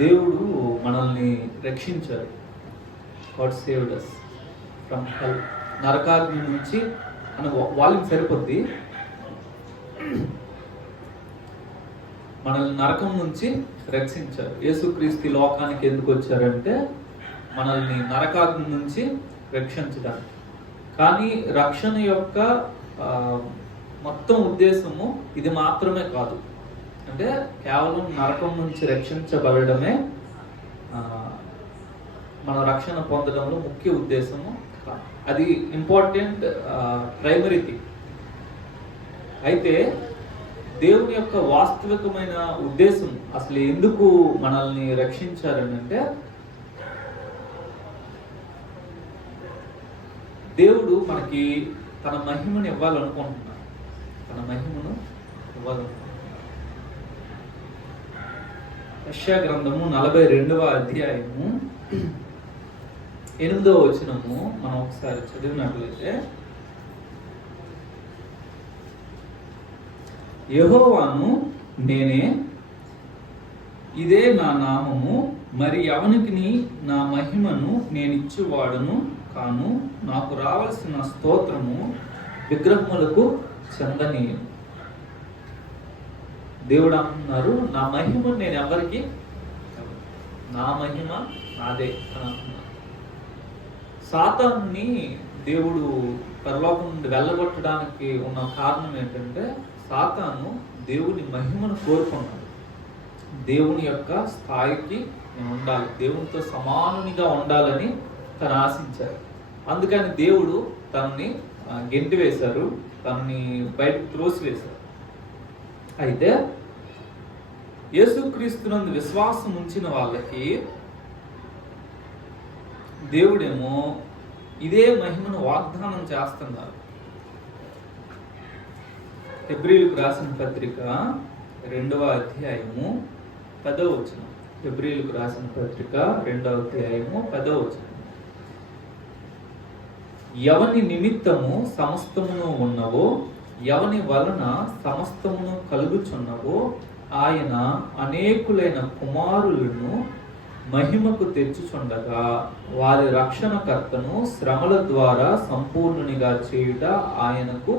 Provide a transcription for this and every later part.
దేవుడు మనల్ని రక్షించారు. God saved us from hell. నరకాగ్ని నుంచి అని వాల్యూమ్ సరిపోద్ది. మనల్ని నరకం నుంచి రక్షించారు. యేసుక్రీస్తు లోకానికి ఎందుకు వచ్చారంటే మనల్ని నరకాగ్ని నుంచి రక్షించడానికి. కానీ రక్షణ యొక్క మొత్తం ఉద్దేశము ఇది మాత్రమే కాదు. అంటే కేవలం నరకం నుంచి రక్షించబడమే మన రక్షణ పొందడంలో ముఖ్య ఉద్దేశము. అది ఇంపార్టెంట్ ప్రైమరీ థింగ్. అయితే దేవుని యొక్క వాస్తవికమైన ఉద్దేశం అసలు ఎందుకు మనల్ని రక్షించారని అంటే, దేవుడు మనకి తన మహిమను ఇవ్వాలనుకుంటున్నాడు. తన మహిమను ఇవ్వాలనుకుంటున్నాడు. యెషయా గ్రంథము 42వ అధ్యాయము 8వ వచనము మనం ఒకసారి చదివినట్లయితే, యెహోవాను నేనే, ఇదే నా నామము, మరి ఎవనికి నా మహిమను నేనిచ్చువాడును కాను, నాకు రావాల్సిన స్తోత్రము విగ్రహములకు చెందనీయను. దేవుడు అంటున్నారు, నా మహిమ నేను ఎవరికి, నా మహిమ నాదే అని అంటున్నారు. సాతానుని దేవుడు పరలోకం నుండి వెళ్ళగొట్టడానికి ఉన్న కారణం ఏంటంటే, సాతాను దేవుని మహిమను కోరుకున్నాడు. దేవుని యొక్క స్థాయికి నేను ఉండాలి, దేవునితో సమానునిగా ఉండాలని తను ఆశించారు. అందుకని దేవుడు తనని గెంటి వేశారు, తనని బయటకు త్రోసివేశారు. అయితే యేసుక్రీస్తునందు విశ్వాసం ఉంచిన వాళ్ళకి దేవుడేమో ఇదే మహిమను వాగ్దానం చేస్తున్నారు. హెబ్రీయులకు రాసిన పత్రిక 2వ అధ్యాయము 10వ వచనం. హెబ్రీయులకు రాసిన పత్రిక 2వ అధ్యాయము 10వ వచనం. ఎవని నిమిత్తము సమస్తమును ఉన్నవో, ఎవని వలన సమస్తమును కలుగుచున్నవో, ఆయన అనేకులైన కుమారులను మహిమకు తెచ్చుచుండగా వారి రక్షణకర్తను శ్రమల ద్వారా సంపూర్ణునిగా చేయుట ఆయనకు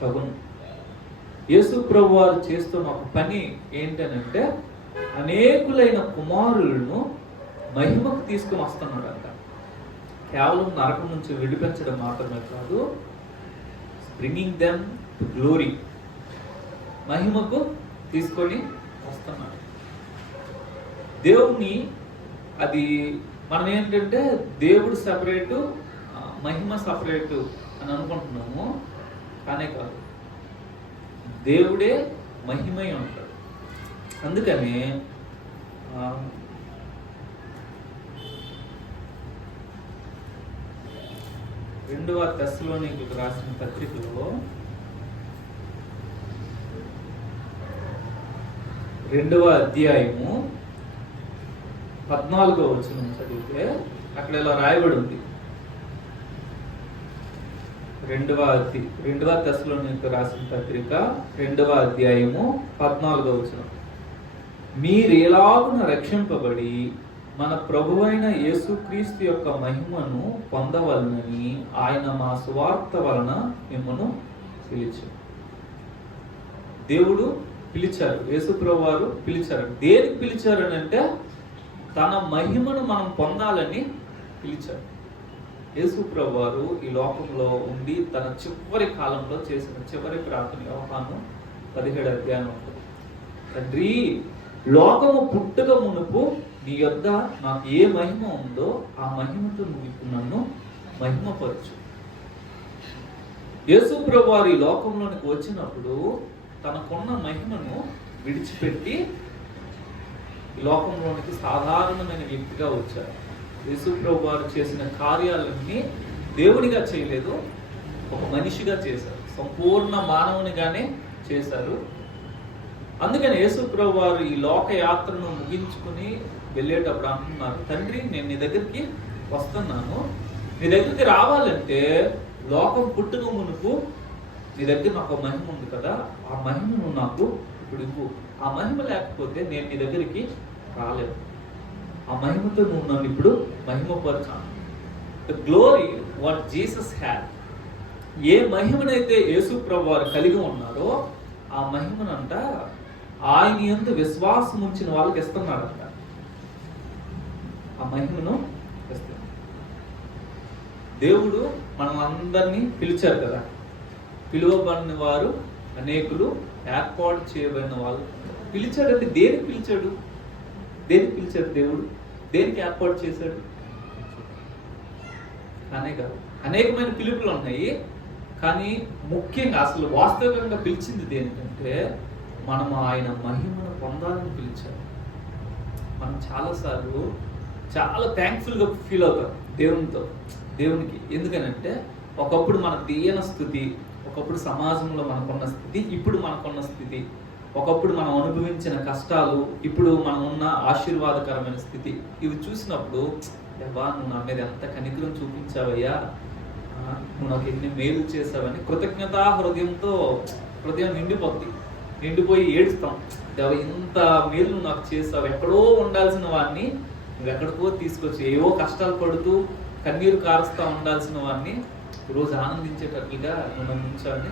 తగును. యేసు ప్రభువు వారు చేస్తున్న ఒక పని ఏంటనంటే, అనేకులైన కుమారులను మహిమకు తీసుకుని వస్తున్నాడంట. కేవలం నరకం నుంచి విడిపించడం మాత్రమే కాదు, బ్రింగింగ్ దెమ్ టు గ్లోరీ, మహిమకు తీసుకొని వస్తున్నాడు. దేవుని అది మనం ఏంటంటే దేవుడు సపరేటు, మహిమ సపరేటు అని అనుకుంటున్నాము. కానే కాదు, దేవుడే మహిమై ఉంటాడు. అందుకని 2వ తెస్సలోనికీయులకు రాసిన పత్రికలో 2వ అధ్యాయము 14వ వచనం చదివితే అక్కడ ఇలా రాయబడి ఉంది. 2వ తెస్సలోనికీయులకు రాసిన పత్రిక 2వ అధ్యాయము 14వ వచనం. మీరెలాగున రక్షింపబడి మన ప్రభువైన యేసుక్రీస్తు యొక్క మహిమను పొందవలనని ఆయన మా సువార్త వలన మిమ్మను పిలిచారు. దేవుడు పిలిచారు, యేసు ప్రభు వారు పిలిచారు. దేనికి పిలిచారు అని అంటే, తన మహిమను మనం పొందాలని పిలిచారు. యేసు ప్రభు వారు ఈ లోకంలో ఉండి తన చివరి కాలంలో చేసిన చివరి ప్రార్థన యోహాను 17వ అధ్యాయం ఉంటుంది. తండ్రి, లోకము పుట్టుక మునుపు నీ యొద్ద నాకు ఏ మహిమ ఉందో ఆ మహిమతో నువ్వు ఇప్పుడు నన్ను మహిమపరచు. యేసు ప్రభు వారు ఈ లోకంలోనికి వచ్చినప్పుడు తనకున్న మహిమను విడిచిపెట్టి ఈ లోకంలోనికి సాధారణమైన వ్యక్తిగా వచ్చారు. యేసు ప్రభు వారు చేసిన కార్యాలన్నీ దేవునిగా చేయలేదు, ఒక మనిషిగా చేశారు, సంపూర్ణ మానవునిగానే చేశారు. అందుకని యేసు ప్రభు వారు ఈ లోక యాత్రను ముగించుకుని వెళ్ళేటప్పుడు అంటున్నారు, తండ్రి, నేను నీ దగ్గరికి వస్తున్నాను. నీ దగ్గరికి రావాలంటే లోకం పుట్టుక మునుపు నీ దగ్గర నాకు మహిమ ఉంది కదా, ఆ మహిమను నాకు ఇప్పుడు ఇవ్వు. ఆ మహిమ లేకపోతే నేను నీ దగ్గరికి రాలేదు. ఆ మహిమతో నువ్వు నన్ను ఇప్పుడు మహిమపరచాను. The glory what Jesus had. ఏ మహిమనైతే యేసు ప్రభు వారు కలిగి ఉన్నారో ఆ మహిమనంట ఆయన యందు విశ్వాసం ఉంచిన వాళ్ళకి ఇస్తున్నాడంట. ఆ మహిమను ఇస్తున్నాడు. దేవుడు మనం అందరినీ పిలిచారు కదా. పిలువబడిన వారు అనేకులు, ఏర్పాటు చేయబడిన వాళ్ళు. పిలిచాడంటే దేనికి పిలిచాడు? దేనికి పిలిచాడు దేవుడు? దేనికి ఏర్పాటు చేశాడు? అనే కాదు, అనేకమైన పిలుపులు ఉన్నాయి. కానీ ముఖ్యంగా అసలు వాస్తవికంగా పిలిచింది దేనికంటే మనం ఆయన మహిమను పొందాలని పిలిచారు. మనం చాలాసార్లు చాలా థ్యాంక్ఫుల్గా ఫీల్ అవుతాం దేవునికి. ఎందుకనంటే ఒకప్పుడు మన దీన స్థితి, ఒకప్పుడు సమాజంలో మనకున్న స్థితి, ఇప్పుడు మనకున్న స్థితి, ఒకప్పుడు మనం అనుభవించిన కష్టాలు, ఇప్పుడు మనం ఉన్న ఆశీర్వాదకరమైన స్థితి, ఇవి చూసినప్పుడు దేవా నువ్వు నా మీద ఎంత కనికరం చూపించావయ్యా, నువ్వు నాకు ఎన్ని మేలు చేసావని కృతజ్ఞతా హృదయం నిండిపోయి ఏడుస్తాం. దేవ ఇంత మేలు నువ్వు నాకు చేసావు, ఎక్కడో ఉండాల్సిన వాడిని నువ్వు ఎక్కడికో తీసుకొచ్చి, ఏవో కష్టాలు పడుతూ కన్నీరు కారుస్తూ ఉండాల్సిన వాడిని ఈరోజు ఆనందించేటట్లుగా నువ్వు నన్ను ఉంచాలని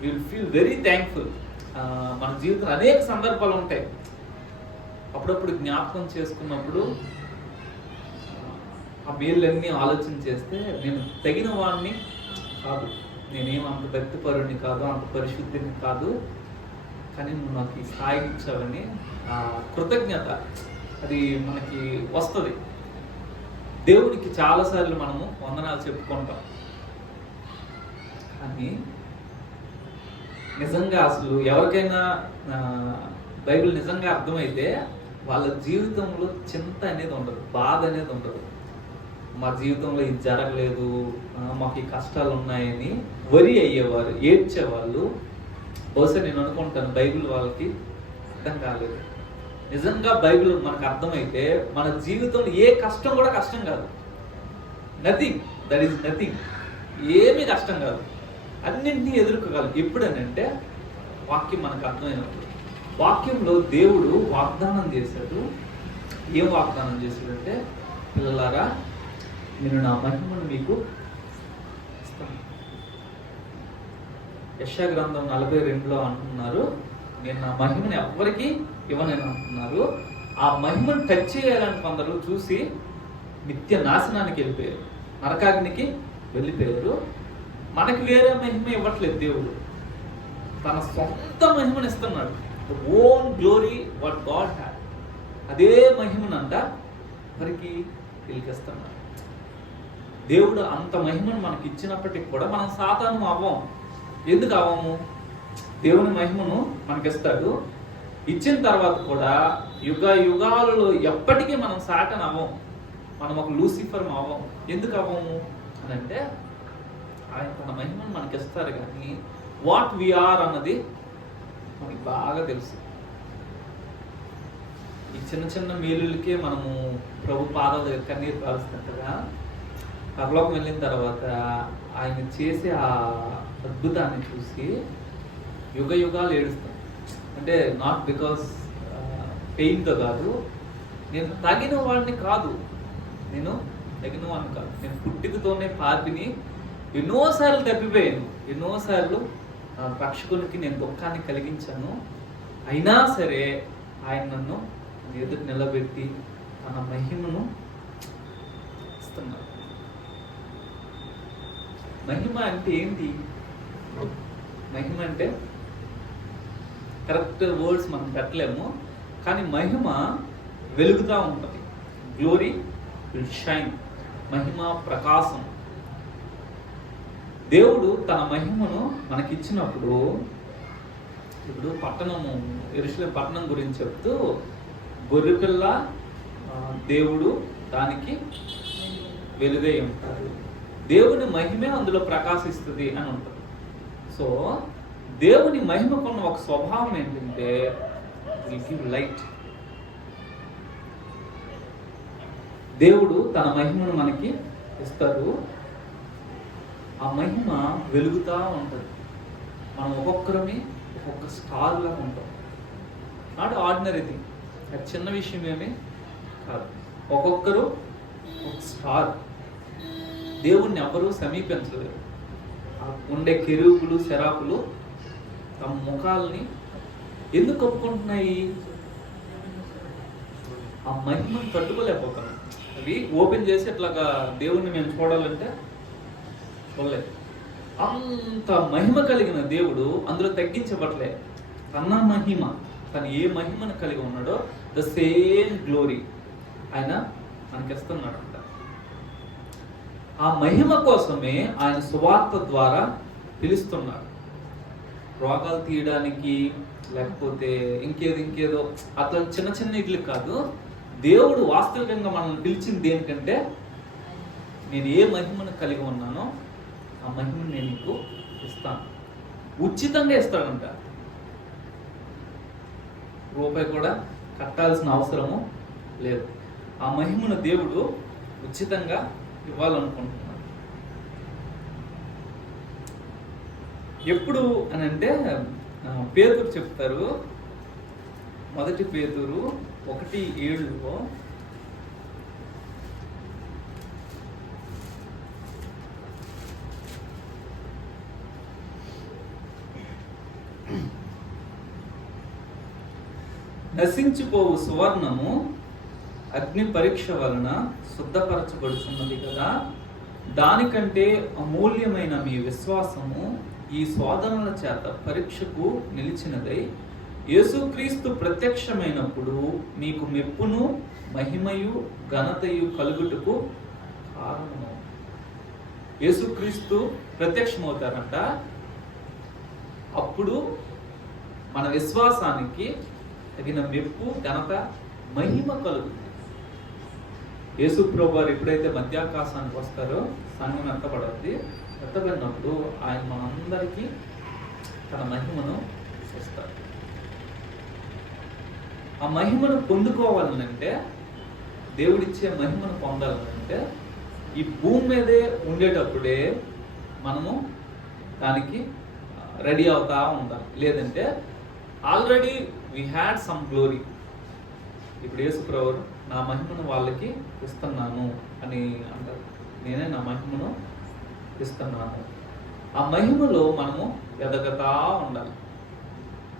విల్ ఫీల్ వెరీ థ్యాంక్ఫుల్. మన జీవితంలో అనేక సందర్భాలు ఉంటాయి. అప్పుడప్పుడు జ్ఞాపకం చేసుకున్నప్పుడు ఆ మేళ్ళన్నీ ఆలోచన చేస్తే నేను తగిన వాడిని కాదు, నేనేం అంత భక్తిపరుడిని కాదు, అంత పరిశుద్ధిని కాదు, కానీ నువ్వు నాకు ఈ స్థాయి ఇచ్చావని కృతజ్ఞత అది మనకి వస్తుంది. దేవుడికి చాలాసార్లు మనము వందనాలు చెప్పుకుంటాం. కానీ నిజంగా అసలు ఎవరికైనా బైబిల్ నిజంగా అర్థమైతే వాళ్ళ జీవితంలో చింత అనేది ఉండదు, బాధ అనేది ఉండదు. మా జీవితంలో ఇది జరగలేదు, మాకు ఈ కష్టాలు ఉన్నాయని వరి అయ్యేవారు, ఏడ్చేవాళ్ళు బహుశా నేను అనుకుంటాను బైబిల్ వాళ్ళకి అర్థం కాలేదు. నిజంగా బైబిల్ మనకు అర్థమైతే మన జీవితంలో ఏ కష్టం కూడా కష్టం కాదు. Nothing, that is nothing. ఏమీ కష్టం కాదు, అన్నింటినీ ఎదుర్కోగలం. ఎప్పుడనంటే వాక్యం మనకు అర్థమైనప్పుడు. వాక్యంలో దేవుడు వాగ్దానం చేశాడు. ఏం వాగ్దానం చేశాడంటే, పిల్లలారా నేను నా మహిమను మీకు ఇస్తాను. యెషయా గ్రంథం 42లో అంటున్నారు, నేను నా మహిమను ఎవ్వరికి ఇవ్వనని అంటున్నారు. ఆ మహిమను టచ్ చేయాలని కొందరు చూసి నిత్య నాశనానికి వెళ్ళిపోయారు, నరకాగ్నికి వెళ్ళిపోయారు. మనకి వేరే మహిమ ఇవ్వట్లేదు దేవుడు, తన సొంత మహిమను ఇస్తున్నాడు. Own glory what God had, అదే మహిమనంట మరికి పిలికిస్తున్నాడు. దేవుడు అంత మహిమను మనకి ఇచ్చినప్పటికీ కూడా మనం సాతాను అవ్వం. ఎందుకు అవ్వము? దేవుని మహిమను మనకిస్తాడు, ఇచ్చిన తర్వాత కూడా యుగాలలో ఎప్పటికీ మనం సాతాను అవ్వం, మనం ఒక లూసిఫర్ అవ్వం. ఎందుకు అవ్వము అని అంటే ఆయన తన మహిమను మనకి ఇస్తారు, కానీ వాట్ వీఆర్ అన్నది మనకి బాగా తెలుసు. ఈ చిన్న చిన్న మేలులకే మనము ప్రభు పాదాల దగ్గర కన్నీరు కారుస్తున్నట్టుగా పరలోకం వెళ్ళిన తర్వాత ఆయన చేసే ఆ అద్భుతాన్ని చూసి యుగాలు ఏడుస్తాం. అంటే నాట్ బికాస్ పెయిన్తో కాదు, నేను తగిన వాడిని కాదు, నేను పుట్టికతోనే పాపిని, ఎన్నోసార్లు తప్పిపోయాను, ఎన్నోసార్లు రక్షకునికి నేను దుఃఖాన్ని కలిగించాను. అయినా సరే ఆయన నన్ను ఎదురు నిలబెట్టి తన మహిమను ఇస్తున్నాడు. మహిమ అంటే ఏంటి? మహిమ అంటే కరెక్ట్ వర్డ్స్ మనం పెట్టలేము, కానీ మహిమ వెలుగుతూ ఉంటుంది. గ్లోరీ విల్ షైన్, మహిమ ప్రకాశం. దేవుడు తన మహిమను మనకిచ్చినప్పుడు, ఇప్పుడు యెరూషలేము పట్టణం గురించి చెప్తూ గొర్రెపిల్ల దేవుడు దానికి వెలుగై ఉంటాడు, దేవుని మహిమే అందులో ప్రకాశిస్తుంది అని ఉంటుంది. సో దేవుని మహిమకున్న ఒక స్వభావం ఏంటంటే విల్ గివ్ లైట్. దేవుడు తన మహిమను మనకి ఇస్తాడు, ఆ మహిమ వెలుగుతూ ఉంటుంది. మనం ఒక్కొక్కరమే ఒక్కొక్క స్టార్ లాగా ఉంటాం. నాట్ ఆర్డినరీ థింగ్, అది చిన్న విషయం ఏమీ కాదు. ఒక్కొక్కరు ఒక స్టార్. దేవుణ్ణి ఎవరు సమీపించలేరు. ఉండే కెరూబులు శరాపులు తమ ముఖాలని ఎందుకు కప్పుకుంటున్నాయి? ఆ మహిమను తట్టుకోలేకపోతున్నాం. అవి ఓపెన్ చేసి ఇట్లాగా దేవుణ్ణి మేము చూడాలంటే చూడలేదు. అంత మహిమ కలిగిన దేవుడు అందులో తగ్గించబడలే. తన మహిమ, తను ఏ మహిమను కలిగి ఉన్నాడో ద సేమ్ గ్లోరీ ఆయన మనకిస్తున్నాడు. ఆ మహిమ కోసమే ఆయన సువార్త ద్వారా పిలుస్తున్నాడు. రోగాలు తీయడానికి, లేకపోతే ఇంకేదో అట్లా చిన్న చిన్న ఇట్లు కాదు. దేవుడు వాస్తవికంగా మనల్ని పిలిచింది దేనికంటే, నేను ఏ మహిమను కలిగి ఉన్నానో ఆ మహిమను నేను నీకు ఇస్తాను. ఉచితంగా ఇస్తాడంట. రూపాయి కూడా కట్టాల్సిన అవసరము లేదు. ఆ మహిమను దేవుడు ఉచితంగా ఇవ్వాలనుకుంటున్నాడు. ఎప్పుడు అని అంటే పేతురు చెప్తారు, 1 పేతురు 1:7 నశించిపోవు సువర్ణము అగ్ని పరీక్ష వలన శుద్ధపరచబడుచున్నది కదా, దానికంటే అమూల్యమైన మీ విశ్వాసము ఈ శోధనల చేత పరీక్షకు నిలిచినదై యేసుక్రీస్తు ప్రత్యక్షమైనప్పుడు మీకు మెప్పును మహిమయు ఘనతయు కలుగుటకు కారణము. యేసుక్రీస్తు ప్రత్యక్షమవుతారంట. అప్పుడు మన విశ్వాసానికి తగిన మెప్పు, ఘనత, మహిమ కలుగుతుంది. యేసు ప్రభువారు ఎప్పుడైతే మధ్యాకాశానికి వస్తారో సంఘం ఎత్తబడుద్ది. ఎత్తబడినప్పుడు ఆయన మనందరికీ తన మహిమను ఇస్తారు. ఆ మహిమను పొందుకోవాలనంటే, దేవుడిచ్చే మహిమను పొందాలనంటే ఈ భూమి మీదే ఉండేటప్పుడే మనము దానికి రెడీ అవుతా ఉండాలి. లేదంటే already we had some glory. ఇప్పుడు యేసు ప్రభువు నా మహిమను వాళ్ళకి ఇస్తున్నాను అని అంటారు. నేనే నా మహిమను ఇస్తున్నాను. ఆ మహిమలో మనము ఎదగతా ఉండాలి.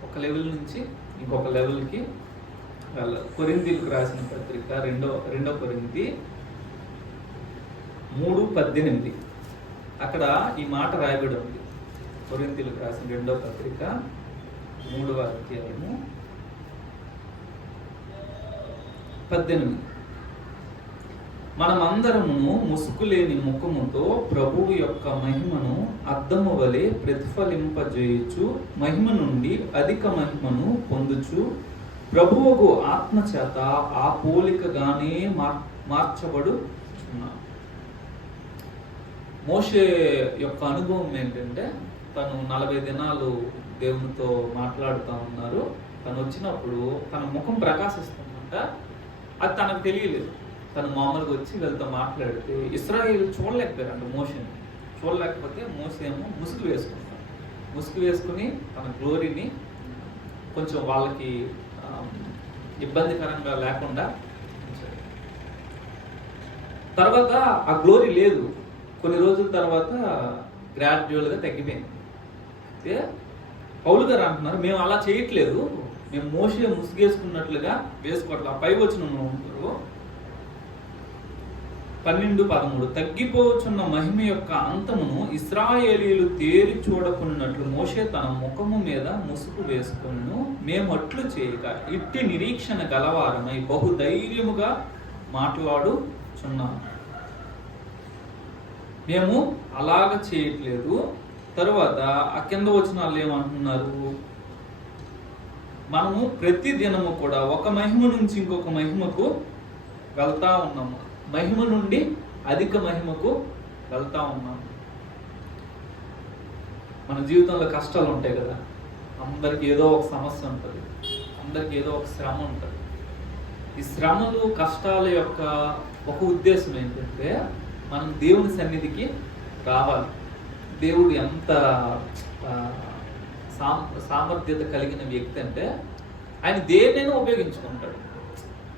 ఒక లెవెల్ నుంచి ఇంకొక లెవెల్కి వెళ్ళాలి. కొరింథీయులకు రాసిన పత్రిక 2 కొరింథీ 3:18 అక్కడ ఈ మాట రాయబడి ఉంది. కొరింథీయులకు రాసిన 2వ పత్రిక 3వ అధ్యాయము 18. మనమందరమును ముసుగులేని ముఖముతో ప్రభువు యొక్క మహిమను అద్దము వలె ప్రతిఫలింపజేయుచు మహిమ నుండి అధిక మహిమను పొందుచు ప్రభువుకు ఆత్మ చేత ఆ పోలికగానే మార్చబడుచున్నాం. మోషే యొక్క అనుభవం ఏంటంటే, తను 40 దినాలు దేవునితో మాట్లాడుతూ ఉన్నారు. తను వచ్చినప్పుడు తన ముఖం ప్రకాశిస్తుందంట. అది తనకు తెలియలేదు. తను మామూలుగా వచ్చి వీళ్ళతో మాట్లాడితే ఇశ్రాయేలు చూడలేకపోయారంట. మోషేని చూడలేకపోతే మోషే ఏమో ముసుగు వేసుకుంటాడు. ముసుగు వేసుకుని తన గ్లోరీని కొంచెం వాళ్ళకి ఇబ్బందికరంగా లేకుండా ఉంచాడు. తర్వాత ఆ గ్లోరీ లేదు. కొన్ని రోజుల తర్వాత గ్రాడ్యువల్గా తగ్గిపోయింది. అయితే పౌలు గారు అంటున్నారు, మేము అలా చేయట్లేదు, మేము మోషే ముసుగేసుకున్నట్లుగా వేసుకోవట్లా. పై వచ్చిన ఉంటారు 12:13 తగ్గిపోవచ్చున్న మహిమ యొక్క అంతమును ఇశ్రాయేలీయులు తేరి చూడకున్నట్లు మోషే తన ముఖము మీద ముసుగు వేసుకొను. మేము అట్లు చేయక ఇట్టి నిరీక్షణ గలవారమై బహుధైర్యముగా మాట్లాడుచున్నాము. మేము అలాగ చేయట్లేదు. తరువాత ఆ కింద వచ్చిన వాళ్ళు ఏమంటున్నారు, మనము ప్రతి దినము కూడా ఒక మహిమ నుంచి ఇంకొక మహిమకు వెళ్తా ఉన్నాము. మహిమ నుండి అధిక మహిమకు వెళ్తా ఉన్నాము. మన జీవితంలో కష్టాలు ఉంటాయి కదా. అందరికి ఏదో ఒక సమస్య ఉంటుంది, అందరికి ఏదో ఒక శ్రమ ఉంటుంది. ఈ శ్రమలు కష్టాల యొక్క ఒక ఉద్దేశం ఏంటంటే, మనం దేవుని సన్నిధికి రావాలి. దేవుడు ఎంత సామర్థ్యత కలిగిన వ్యక్తి అంటే, ఆయన దేన్నైనా ఉపయోగించుకుంటాడు.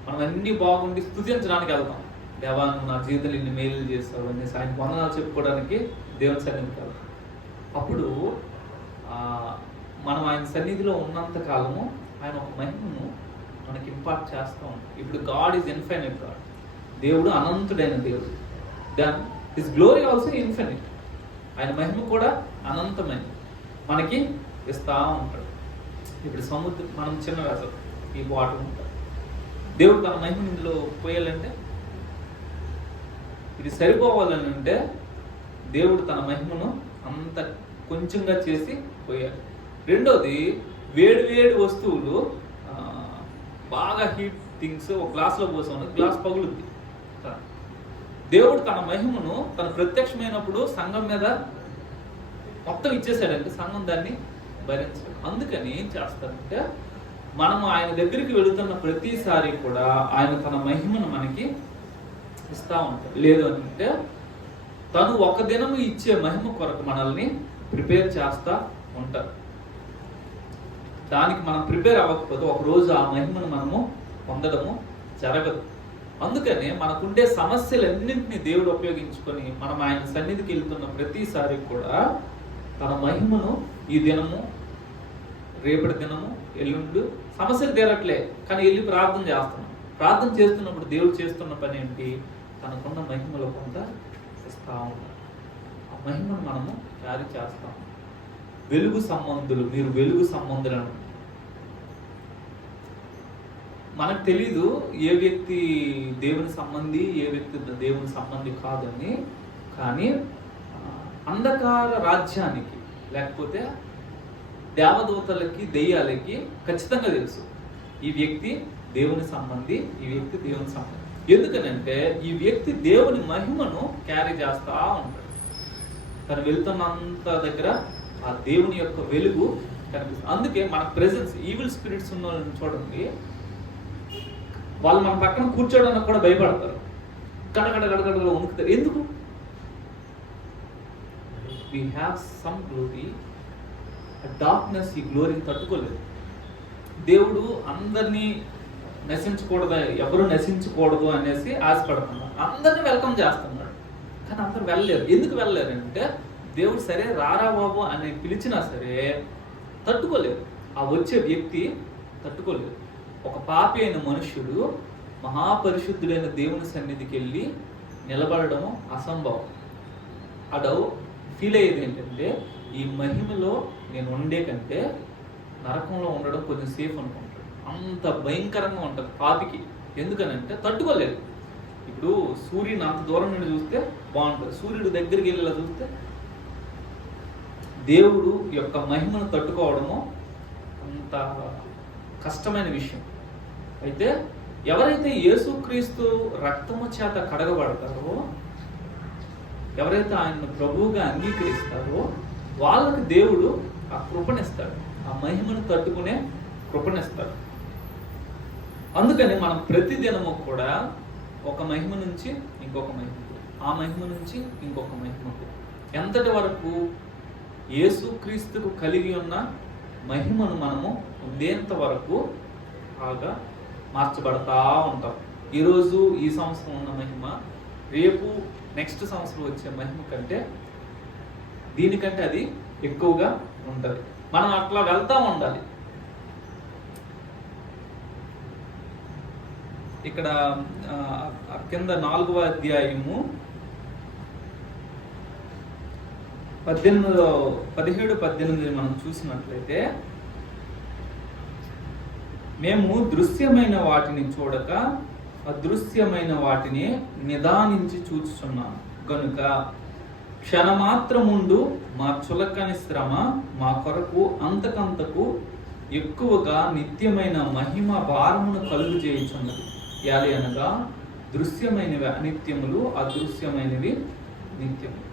మనం అన్ని బాగుండి స్తుతించడానికి వెళ్తాం. దేవా నువ్వు నా జీవితంలో ఇన్ని మేలు చేస్తావు అనేసి ఆయన వందనాలు చెప్పుకోవడానికి దేవుని సన్నిధికి వెళ్తాం. అప్పుడు మనం ఆయన సన్నిధిలో ఉన్నంత కాలము ఆయన ఒక మహిమను మనకి ఇంపార్ట్ చేస్తూ ఉంటాం. ఇప్పుడు గాడ్ ఈజ్ ఇన్ఫైనైట్ గాడ్, దేవుడు అనంతుడైన దేవుడు. Then his glory also infinite, ఆయన మహిమ కూడా అనంతమైనది మనకి ఇస్తా ఉంటాడు. ఇప్పుడు సముద్రం మనం చిన్న వేసలు ఈ వాటర్ ఉంటాడు, దేవుడు తన మహిమ ఇందులో పోయాలంటే ఇది సరిపోవాలని అంటే దేవుడు తన మహిమను అంత కొంచెంగా చేసి పోయాడు. రెండోది వేడి వేడి వస్తువులు బాగా హీట్ థింగ్స్ ఒక గ్లాస్లో పోసాను, గ్లాస్ పగులుద్ది. దేవుడు తన మహిమను తన ప్రత్యక్షమైనప్పుడు సంఘం మీద మొత్తం ఇచ్చేసాడంటే సంఘం దాన్ని భరించాడు. అందుకని ఏం చేస్తారంటే మనం ఆయన దగ్గరికి వెళుతున్న ప్రతిసారి కూడా ఆయన తన మహిమను మనకి ఇస్తా ఉంటాడు. లేదు అంటే తను ఒక దినము ఇచ్చే మహిమ కొరకు మనల్ని ప్రిపేర్ చేస్తా ఉంటారు. దానికి మనం ప్రిపేర్ అవ్వకపోతే ఒకరోజు ఆ మహిమను మనము పొందడము జరగదు. అందుకనే మనకుండే సమస్యలన్నింటినీ దేవుడు ఉపయోగించుకొని మనం ఆయన సన్నిధికి వెళ్తున్న ప్రతిసారి కూడా తన మహిమను ఈ దినము, రేపటి దినము, ఎల్లుండు సమస్యలు తీరట్లే కానీ వెళ్ళి ప్రార్థన చేస్తున్నాం. ప్రార్థన చేస్తున్నప్పుడు దేవుడు చేస్తున్న పని ఏంటి? తనకున్న మహిమలో కొంత ఇస్తా ఉన్నాం. ఆ మహిమను మనము క్యారీ చేస్తాం. వెలుగు సంబంధులు, మీరు వెలుగు సంబంధులను మనకు తెలీదు ఏ వ్యక్తి దేవుని సంబంధి, ఏ వ్యక్తి దేవుని సంబంధి కాదని. కానీ అంధకార రాజ్యానికి లేకపోతే దేవదూతలకి, దెయ్యాలకి ఖచ్చితంగా తెలుసు ఈ వ్యక్తి దేవుని సంబంధి, ఈ వ్యక్తి దేవుని సంబంధి. ఎందుకనంటే ఈ వ్యక్తి దేవుని మహిమను క్యారీ చేస్తా ఉంటాడు. తను వెళ్తున్నంత దగ్గర ఆ దేవుని యొక్క వెలుగు కనిపిస్తుంది. అందుకే మన ప్రెజెన్స్, ఈవిల్ స్పిరిట్స్ ఉన్న వాళ్ళని చూడండి, వాళ్ళు మన పక్కన కూర్చోడానికి కూడా భయపడతారు, గడగడగడగడగా వణుకుతారు. ఎందుకు? we have some glory, darkness ఈ గ్లోరీని తట్టుకోలేదు. దేవుడు అందరినీ నశించకూడదు, ఎవరు నశించకూడదు అనేసి ఆశపడుతున్నాడు, అందరినీ వెల్కమ్ చేస్తున్నాడు. కానీ అందరు వెళ్ళలేరు. ఎందుకు వెళ్ళలేరంటే దేవుడు సరే రారా బాబు అని పిలిచినా సరే తట్టుకోలేదు. ఆ వచ్చే వ్యక్తి తట్టుకోలేదు. ఒక పాపి అయిన మనుష్యుడు మహాపరిశుద్ధుడైన దేవుని సన్నిధికి వెళ్ళి నిలబడము అసంభవం. అడవు ఫీల్ అయ్యేది ఏంటంటే ఈ మహిమలో నేను ఉండే కంటే నరకంలో ఉండడం కొంచెం సేఫ్ అనుకుంటాడు. అంత భయంకరంగా ఉంటుంది పాపికి. ఎందుకనంటే తట్టుకోలేదు. ఇప్పుడు సూర్యుని అంత దూరం నుండి చూస్తే బాగుంటుంది, సూర్యుడు దగ్గరికి వెళ్ళేలా చూస్తే దేవుడు యొక్క మహిమను తట్టుకోవడము అంత కష్టమైన విషయం. అయితే ఎవరైతే యేసుక్రీస్తు రక్తము చేత కడగబడతారో, ఎవరైతే ఆయన్ను ప్రభువుగా అంగీకరిస్తారో వాళ్ళకి దేవుడు ఆ కృపణిస్తాడు, ఆ మహిమను తట్టుకునే కృపణిస్తాడు. అందుకని మనం ప్రతిదినము కూడా ఒక మహిమ నుంచి ఇంకొక మహిమకు, ఆ మహిమ నుంచి ఇంకొక మహిమకు, ఎంతటి వరకు యేసుక్రీస్తుకు కలిగి ఉన్న మహిమను మనము పొందేంత వరకు బాగా మార్చబడతా ఉంటాం. ఈరోజు ఈ సంవత్సరం ఉన్న మహిమ రేపు నెక్స్ట్ సంవత్సరం వచ్చే మహిమ కంటే దీనికంటే అది ఎక్కువగా ఉంటుంది. మనం అట్లా వెళ్తా ఉండాలి. ఇక్కడ కింద 4వ అధ్యాయము 17-18 మనం చూసినట్లయితే, మేము దృశ్యమైన వాటిని చూడక అదృశ్యమైన వాటిని నిదానించి చూచుచున్నాం గనుక క్షణమాత్రముండు మా చులకని శ్రమ మా కొరకు అంతకంతకు ఎక్కువగా నిత్యమైన మహిమ భారమును కలుగు చేయుచున్నది. యాలి అనగా దృశ్యమైనవి అనిత్యములు, అదృశ్యమైనవి నిత్యములు.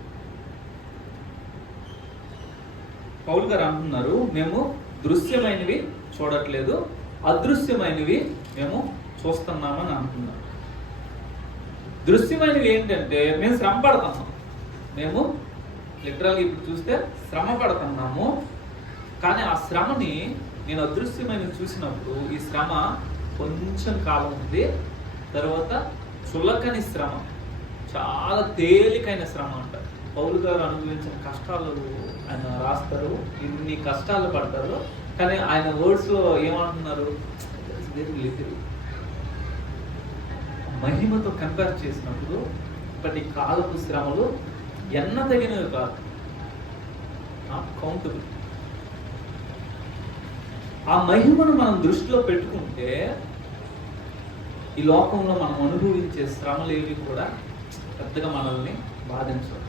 పౌలు గారు అంటున్నారు, మేము దృశ్యమైనవి చూడట్లేదు, అదృశ్యమైనవి మేము చూస్తున్నామని అంటున్నారు. దృశ్యమైనవి ఏంటంటే మేము శ్రమ పడుతున్నాం, మేము లిటరల్గా ఇప్పుడు చూస్తే శ్రమ పడుతున్నాము. కానీ ఆ శ్రమని నేను అదృశ్యమైనవి చూసినప్పుడు ఈ శ్రమ కొంచెం కాలం ఉంది, తర్వాత చులకని శ్రమ, చాలా తేలికైన శ్రమ అంటారు. పౌలు గారు అనుభవించిన కష్టాలు ఆయన రాస్తారు, ఇన్ని కష్టాలు పడతారు, కానీ ఆయన వర్డ్స్లో ఏమంటున్నారు, మహిమతో కంపేర్ చేసినప్పుడు ఇప్పటి కాలపు శ్రమలు ఎన్న తగినవి కాదు, కౌంటబుల్. ఆ మహిమను మనం దృష్టిలో పెట్టుకుంటే ఈ లోకంలో మనం అనుభవించే శ్రమలు ఏవి కూడా పెద్దగా మనల్ని బాధించవు.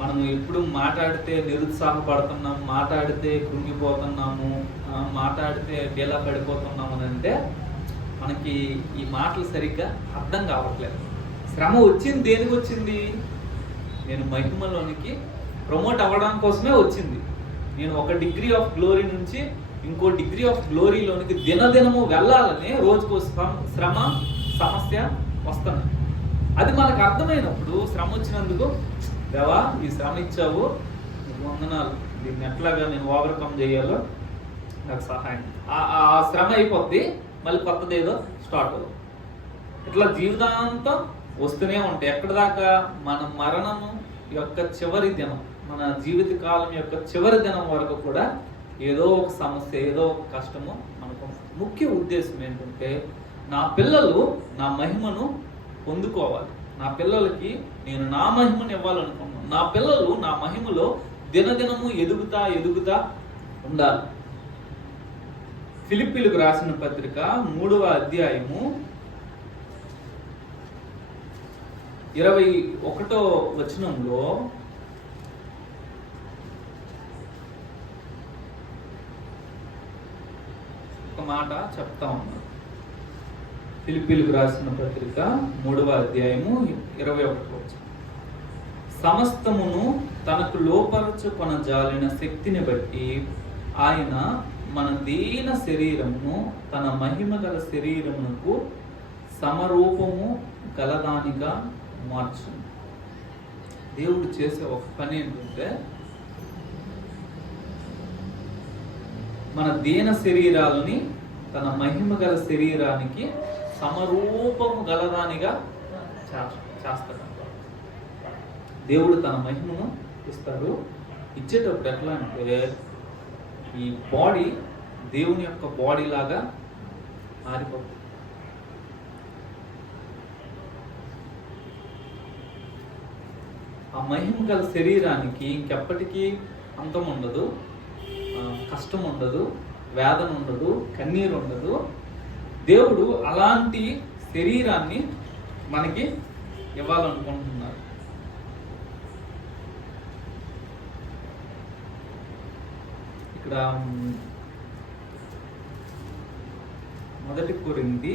మనం ఎప్పుడు మాట్లాడితే నిరుత్సాహపడుతున్నాం, మాట్లాడితే కృంగిపోతున్నాము, మాట్లాడితే డేలా పడిపోతున్నాము అని అంటే మనకి ఈ మాటలు సరిగ్గా అర్థం కావట్లేదు. శ్రమ వచ్చింది దేనికి వచ్చింది? నేను మహిమలోనికి ప్రమోట్ అవ్వడం కోసమే వచ్చింది. నేను ఒక డిగ్రీ ఆఫ్ గ్లోరీ నుంచి ఇంకో డిగ్రీ ఆఫ్ గ్లోరీలోనికి దినదినము వెళ్ళాలని రోజుకో శ్రమ సమస్య వస్తున్నాయి. అది మనకు అర్థమైనప్పుడు శ్రమ వచ్చినందుకు, దేవా ఈ శ్రమ ఇచ్చావు, వందనాలు, దీన్ని ఎట్లాగా నేను ఓవర్కమ్ చేయాలో నాకు సహాయం. ఆ శ్రమ అయిపోద్ది, మళ్ళీ కొత్తది ఏదో స్టార్ట్ అవుతుంది. ఇట్లా జీవితాంతం వస్తూనే ఉంటాయి. ఎక్కడ దాకా? మన మరణము యొక్క చివరి దినం, మన జీవిత కాలం యొక్క చివరి దినం వరకు కూడా ఏదో ఒక సమస్య, ఏదో ఒక కష్టము మనకు. ముఖ్య ఉద్దేశం ఏంటంటే నా పిల్లలు నా మహిమను పొందుకోవాలి. నా పిల్లలకి నేను నా మహిమను ఇవ్వాలనుకున్నాను. నా పిల్లలు నా మహిమలో దినదినము ఎదుగుతా ఉండాలి. ఫిలిప్పీలకు రాసిన పత్రిక 3వ అధ్యాయము 21వ వచనంలో ఒక మాట చెప్తా ఉన్నాను. ఫిలిప్పీలకు రాసిన పత్రిక 3వ అధ్యాయము 21వ వచనం. సమస్తమును తనకు లోపరచుకొనజాలిన శక్తిని బట్టి ఆయన మన దీన శరీరమును తన మహిమ గల శరీరమునకు సమరూపము గలదానిగా మార్చును. దేవుడు చేసే ఒక పని ఏంటంటే మన దీన శరీరాలని తన మహిమ గల శరీరానికి సమరూపము గలదానిగా చేస్తాడు. దేవుడు తన మహిమను ఇస్తాడు. ఇచ్చేటప్పుడు ఎట్లా అంటే ఈ బాడీ దేవుని యొక్క బాడీ లాగా మారిపోతుంది. ఆ మహిమ గల శరీరానికి ఇంకెప్పటికీ అంతం ఉండదు, కష్టం ఉండదు, వేదన ఉండదు, కన్నీరు ఉండదు. దేవుడు అలాంటి శరీరాన్ని మనకి ఇవ్వాలనుకుంటున్నారు. ఇక్కడ 1 కొరింథీ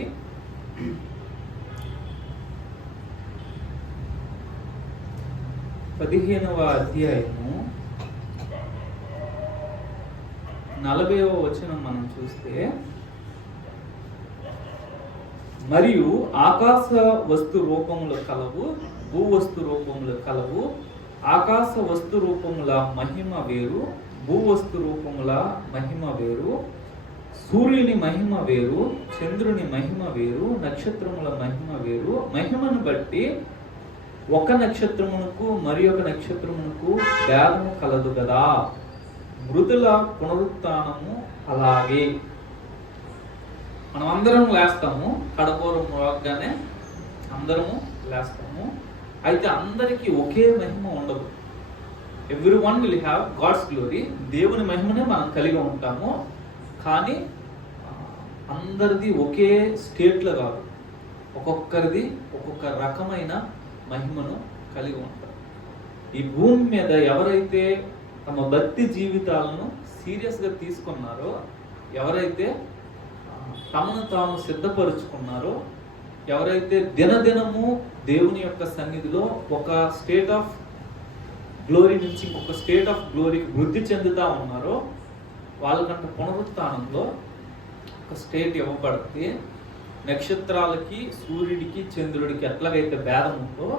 15వ అధ్యాయము 40వ వచనం మనం చూస్తే, మరియు ఆకాశ వస్తు రూపములు కలవు, భూవస్తు రూపములు కలవు. ఆకాశ వస్తు రూపముల మహిమ వేరు, భూవస్తు రూపముల మహిమ వేరు. సూర్యుని మహిమ వేరు, చంద్రుని మహిమ వేరు, నక్షత్రముల మహిమ వేరు. మహిమను బట్టి ఒక నక్షత్రమునకు మరి ఒక నక్షత్రమునకు భేదము కలదు కదా. మృతుల పునరుత్థానము అలాగే. మనం అందరం లేస్తాము, కడపూరం రాగానే అందరము లేస్తాము. అయితే అందరికీ ఒకే మహిమ ఉండదు. Everyone will have God's glory. దేవుని మహిమనే మనం కలిగి ఉంటాము, కానీ అందరిది ఒకే స్టేట్లో కాదు. ఒక్కొక్కరిది ఒక్కొక్క రకమైన మహిమను కలిగి ఉంటారు. ఈ భూమి మీద ఎవరైతే తమ భక్తి జీవితాలను సీరియస్గా తీసుకున్నారో, ఎవరైతే తమను తాము సిద్ధపరుచుకున్నారో, ఎవరైతే దినదినము దేవుని యొక్క సన్నిధిలో ఒక స్టేట్ ఆఫ్ గ్లోరీ నుంచి ఇంకొక స్టేట్ ఆఫ్ గ్లోరీకి వృద్ధి చెందుతూ ఉన్నారో, వాళ్ళకంటే పునరుత్థానంలో ఒక స్టేట్ ఇవ్వబడితే, నక్షత్రాలకి సూర్యుడికి చంద్రుడికి ఎట్లాగైతే భేదం ఉందో,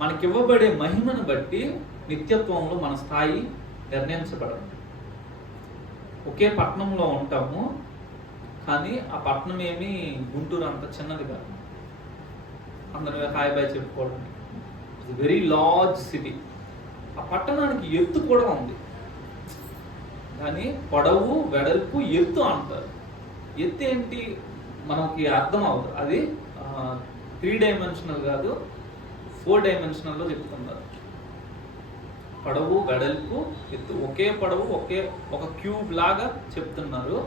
మనకి ఇవ్వబడే మహిమను బట్టి నిత్యత్వంలో మన స్థాయి నిర్ణయించబడదు. ఒకే పట్టణంలో ఉంటాము, కానీ ఆ పట్టణం ఏమి గుంటూరు అంత చిన్నది కాదు, అందరూ హాయ్ బాయ్ చెప్పుకోవడానికి. It's very large city. ఆ పట్టణానికి ఎత్తు కూడా ఉంది, కానీ పొడవు వెడల్పు ఎత్తు అంటారు. ఎత్తు ఏంటి మనకి అర్థం అవ్వదు. అది 3 డైమెన్షనల్ కాదు, 4 డైమెన్షనల్లో చెప్తున్నారు. పొడవు వెడల్పు ఎత్తు ఒకే పొడవు ఒక క్యూబ్ లాగా చెప్తున్నారు.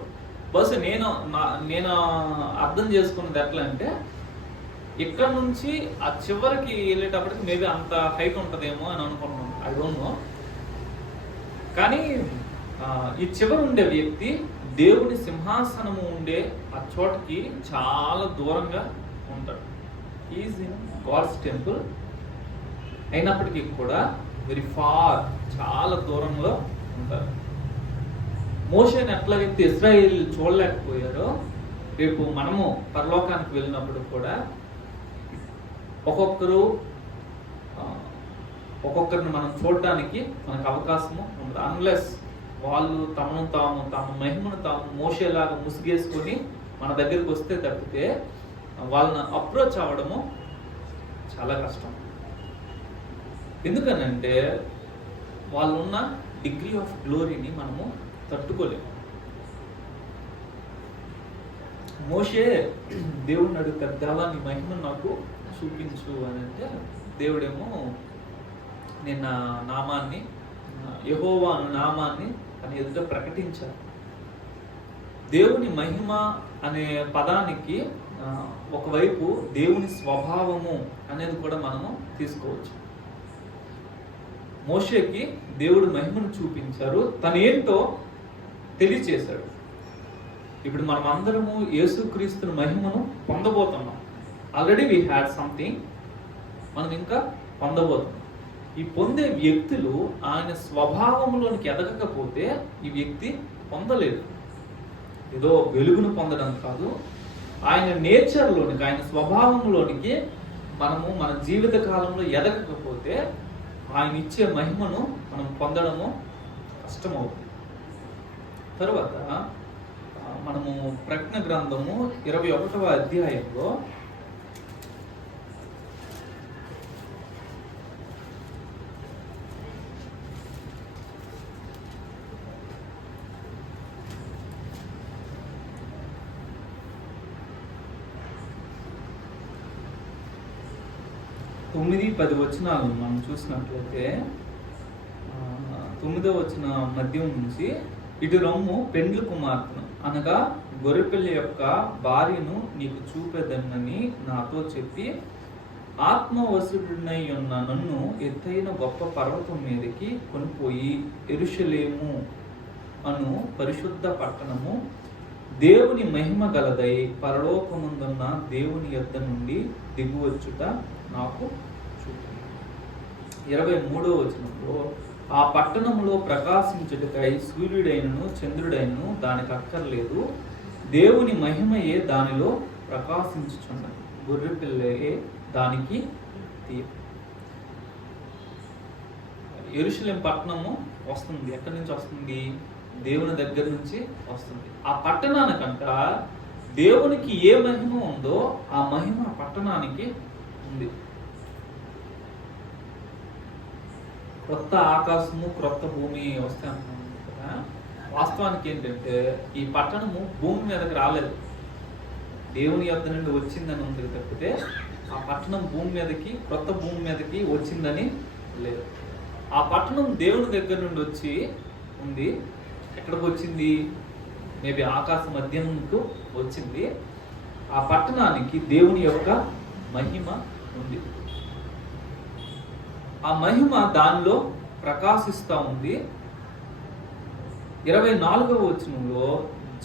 బస్ నేను అర్థం చేసుకున్నది ఎట్లా అంటే, ఇక్కడ నుంచి ఆ చివరికి వెళ్ళేటప్పటికి మేబీ అంత హైట్ ఉంటుందేమో అని అనుకున్నాను, ఐ డోంట్ నో. కానీ ఈ చివరి ఉండే వ్యక్తి దేవుని సింహాసనము ఉండే ఆ చోటకి చాలా దూరంగా ఉంటాడు. ఈజ్ ఇన్ గాడ్స్ టెంపుల్ అయినప్పటికీ కూడా వెరీ ఫార్, చాలా దూరంలో ఉంటారు. మోషేని ఎట్లాగైతే ఇశ్రాయేల్ చూడలేకపోయారో, రేపు మనము పరలోకానికి వెళ్ళినప్పుడు కూడా ఒక్కొక్కరిని మనం చూడటానికి మనకు అవకాశము ఉండదు, అన్లెస్ వాళ్ళు తమ మహిమను తాము మోషేలాగా ముసుగేసుకొని మన దగ్గరికి వస్తే తప్పితే వాళ్ళని అప్రోచ్ అవ్వడము చాలా కష్టం. ఎందుకనంటే వాళ్ళున్న డిగ్రీ ఆఫ్ గ్లోరీని మనము తట్టుకోలేము. మోషే దేవుడిని అడుగుతాడు, దేవా నీ మహిమను నాకు చూపించు అని అంటే, దేవుడేమో నేను నా నామాన్ని, యెహోవా అను నామాన్ని తన ఎదుట ప్రకటించారు. దేవుని మహిమ అనే పదానికి ఒకవైపు దేవుని స్వభావము అనేది కూడా మనము తీసుకోవచ్చు. మోషేకి దేవుడు మహిమను చూపించారు, తనేంటో తెలియచేశాడు. ఇప్పుడు మనం అందరము యేసుక్రీస్తుని మహిమను పొందబోతున్నాం. ఆల్రెడీ వీ హ్యాడ్ సంథింగ్, మనం ఇంకా పొందబోతున్నాం. ఈ పొందే వ్యక్తులు ఆయన స్వభావంలోనికి ఎదగకపోతే ఈ వ్యక్తి పొందలేదు. ఏదో వెలుగును పొందడం కాదు, ఆయన నేచర్లోనికి, ఆయన స్వభావంలోనికి మనము మన జీవిత కాలంలో ఎదగకపోతే ఆయన ఇచ్చే మహిమను మనం పొందడము కష్టమవుతుంది. తర్వాత మనము ప్రకటన గ్రంథము 21వ అధ్యాయంలో తొమ్మిది 10 వచనాలు మనం చూసినట్లయితే, 9వ వచన మధ్యం నుంచి, ఇటు రమ్ము పెండ్లి కుమార్తెను అనగా గొర్రెపిల్ల యొక్క భార్యను నీకు చూపెదనని నాతో చెప్పి, ఆత్మవశుడినై ఉన్న నన్ను ఎత్తైన గొప్ప పర్వతం మీదకి కొనిపోయి యెరూషలేము అను పరిశుద్ధ పట్టణము దేవుని మహిమ గలదై పరలోకముందున్న దేవుని యొద్ద నుండి దిగువచ్చుట నాకు చూపింది. 23వ వచనంలో, ఆ పట్టణంలో ప్రకాశించుటకై సూర్యుడైనను చంద్రుడైనను దానికి అక్కర్లేదు, దేవుని మహిమయే దానిలో ప్రకాశించుచున్నది, గొర్రెపిల్లయే దానికి దీపం. యెరూషలేం పట్టణము వస్తుంది. ఎక్కడి నుంచి వస్తుంది? దేవుని దగ్గర నుంచి వస్తుంది. ఆ పట్టణానికంట దేవునికి ఏ మహిమ ఉందో ఆ మహిమ ఆ పట్టణానికి ఉంది. క్రొత్త ఆకాశము క్రొత్త భూమి వస్తాయి అంటున్నాం కదా. వాస్తవానికి ఏంటంటే ఈ పట్టణము భూమి మీదకి రాలేదు, దేవుని యొద్ద నుండి వచ్చిందని ఉంది తప్పితే ఆ పట్టణం భూమి మీదకి, క్రొత్త భూమి మీదకి వచ్చిందని లేదు. ఆ పట్టణం దేవుని దగ్గర నుండి వచ్చి ఉంది. ఎక్కడికి వచ్చింది? మేబీ ఆకాశ మధ్యంకు వచ్చింది. ఆ పట్టణానికి దేవుని యొక్క మహిమ ఉంది. ఆ మహిమ దానిలో ప్రకాశిస్తూ ఉంది. 24వ వచనంలో,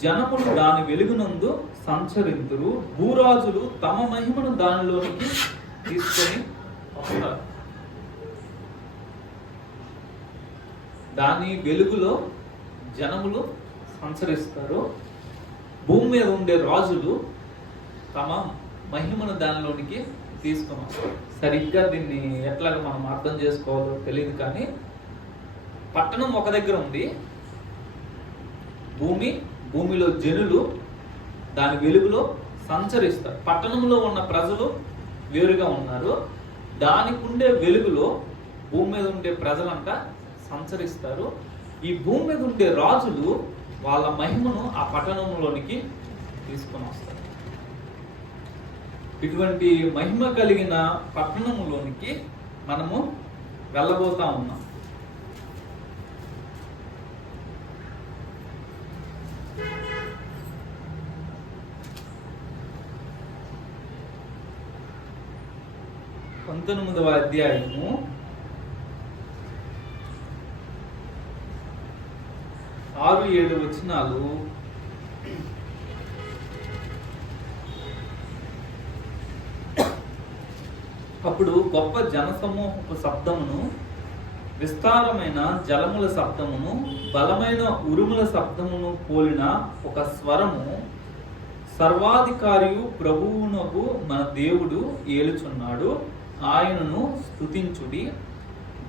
జనములు దాని వెలుగునందు సంచరింతురు, భూరాజులు తమ మహిమను దానిలోనికి తీసుకొని వస్తారు. దాని వెలుగులో జనములు సంచరిస్తారు. భూమి మీద ఉండే రాజులు తమ మహిమను దానిలోనికి తీసుకొని వస్తారు. సరిగ్గా దీన్ని ఎట్లాగ మనం అర్థం చేసుకోవాలో తెలియదు, కానీ పట్టణం ఒక దగ్గర ఉంది, భూమిలో జనులు దాని వెలుగులో సంచరిస్తారు. పట్టణంలో ఉన్న ప్రజలు వేరుగా ఉన్నారు, దానికి ఉండే వెలుగులో భూమి మీద ఉండే ప్రజలంతా సంచరిస్తారు. ఈ భూమి మీద ఉండే రాజులు వాళ్ళ మహిమను ఆ పట్టణంలోనికి తీసుకొని వస్తారు. ఇటువంటి మహిమ కలిగిన పట్టణంలోనికి మనము వెళ్ళబోతా ఉన్నాం. పంతొమ్మిదవ అధ్యాయము 6-7 వచనాలు. అప్పుడు గొప్ప జనసమూహపు శబ్దమును, విస్తారమైన జలముల శబ్దమును, బలమైన ఉరుముల శబ్దమును పోలిన ఒక స్వరము, సర్వాధికారియు ప్రభువునకు మన దేవుడు ఏలుచున్నాడు, ఆయనను స్తుతించుడి,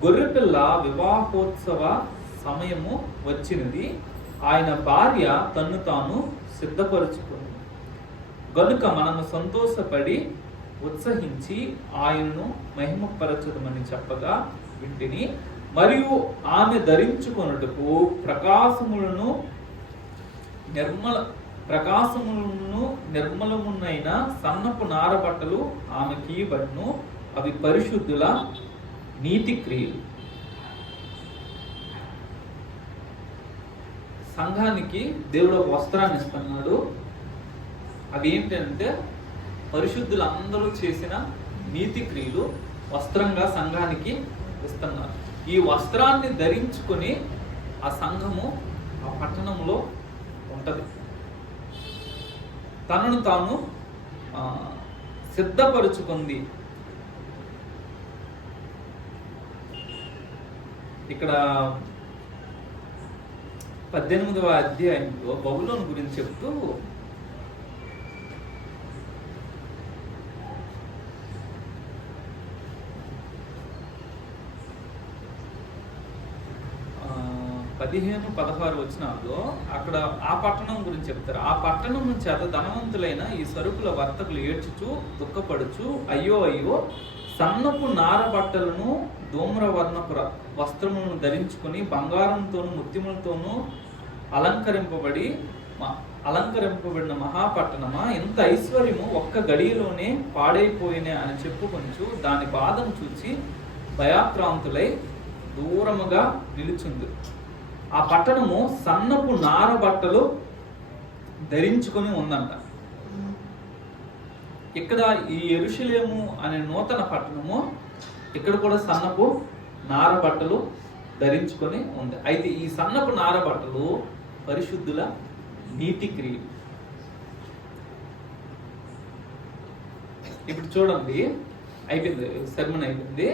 గొర్రెపిల్ల వివాహోత్సవ సమయము వచ్చినది, ఆయన భార్య తన్ను తాను సిద్ధపరుచుకుంది గనుక మనము సంతోషపడి ఉత్సహించి ఆయనను మహిమపరచదమని చెప్పగా వింటిని. మరియు ఆమె ధరించుకొనుటకు ప్రకాశములను నిర్మలమునైన సన్నపు నారబట్టలు ఆమెకి ఇవ్వబడును, అవి పరిశుద్ధుల నీతి క్రియలు. సంఘానికి దేవుడు ఒక వస్త్రాన్ని ఇస్తున్నాడు. అవి ఏంటంటే పరిశుద్ధులందరూ చేసిన నీతి క్రియలు వస్త్రంగా సంఘానికి ఇస్తున్నారు. ఈ వస్త్రాన్ని ధరించుకొని ఆ సంఘము ఆ పట్టణంలో ఉంటది. తనను తాను సిద్ధపరుచుకుంది. ఇక్కడ 18వ అధ్యాయంలో బబులోను గురించి చెప్తూ పదిహేను 16 వచనాల్లో అక్కడ ఆ పట్టణం గురించి చెప్తారు. ఆ పట్టణం చేత ధనవంతులైన ఈ సరుకుల వర్తకులు ఏడ్చుచు దుఃఖపడుచు, అయ్యో అయ్యో, సన్నపు నార బట్టలను ధూమ్రవర్ణపు వస్త్రములను ధరించుకుని బంగారంతోను ముత్యములతోనూ అలంకరింపబడిన మహాపట్టణమా, ఇంత ఐశ్వర్యము ఒక్క గడియలోనే పాడైపోయినే అని చెప్పుకొంచు దాని బాధను చూచి భయాక్రాంతులై దూరముగా నిలుచుంది. ఆ పట్టణము సన్నపు నార బట్టలు ధరించుకొని ఉందంట. ఇక్కడ ఈ యెరూషలేము అనే నూతన పట్టణము ఇక్కడ కూడా సన్నపు నార బట్టలు ధరించుకొని ఉంది. అయితే ఈ సన్నపు నార బట్టలు పరిశుద్ధుల నీతి క్రియలు. ఇప్పుడు చూడండి, అయిపోయింది, శర్మన్ అయిపోయింది.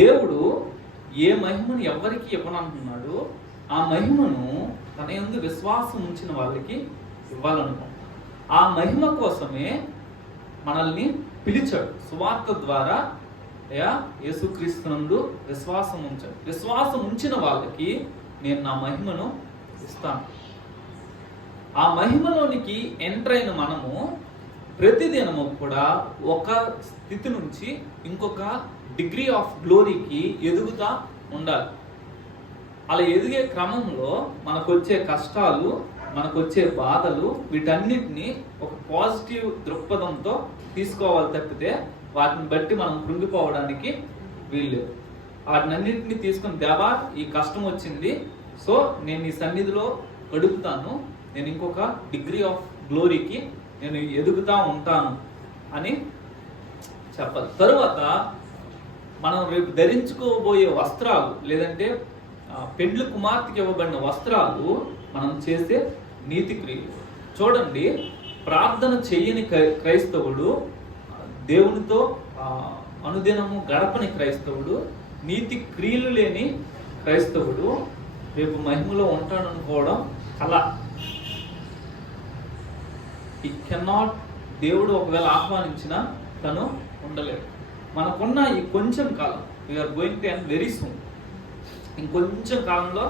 దేవుడు ఏ మహిమను ఎవరికి ఇవ్వనంటున్నాడు, ఆ మహిమను తన యందు విశ్వాసం ఉంచిన వాళ్ళకి ఇవ్వాలనుకుంటున్నాడు. ఆ మహిమ కోసమే మనల్ని పిలిచాడు. సువార్త ద్వారా యేసుక్రీస్తునందు విశ్వాసం ఉంచాడు. విశ్వాసం ఉంచిన వాళ్ళకి నేను నా మహిమను ఇస్తాను. ఆ మహిమలోనికి ఎంటర్ అయిన మనము ప్రతిదినము కూడా ఒక స్థితి నుంచి ఇంకొక డిగ్రీ ఆఫ్ గ్లోరీకి ఎదుగుతా ఉండాలి. అలా ఎదిగే క్రమంలో మనకొచ్చే కష్టాలు, మనకొచ్చే బాధలు, వీటన్నిటిని ఒక పాజిటివ్ దృక్పథంతో తీసుకోవాలి తప్పితే వాటిని బట్టి మనం కృంగిపోవడానికి వీల్లేదు. వాటినన్నింటినీ తీసుకుని, దేవా ఈ కష్టం వచ్చింది, సో నేను ఈ సన్నిధిలో గడుపుతాను, నేను ఇంకొక డిగ్రీ ఆఫ్ గ్లోరీకి నేను ఎదుగుతా ఉంటాను అని చెప్పాలి. తరువాత మనం రేపు ధరించుకోబోయే వస్త్రాలు, లేదంటే పెండ్లి కుమార్తెకి ఇవ్వబడిన వస్త్రాలు మనం చేసే నీతి క్రియలు. చూడండి, ప్రార్థన చేయని క్రైస్తవుడు, దేవునితో అనుదినము గడపని క్రైస్తవుడు, నీతి క్రియలు లేని క్రైస్తవుడు రేపు మహిమలో ఉంటాడనుకోవడం కల. ఈ కెనాట్, దేవుడు ఒకవేళ ఆహ్వానించినా తను ఉండలేడు. మనకున్న ఈ కొంచెం కాలం, we are going to end very soon. ఇంకొంచెం కాలంలో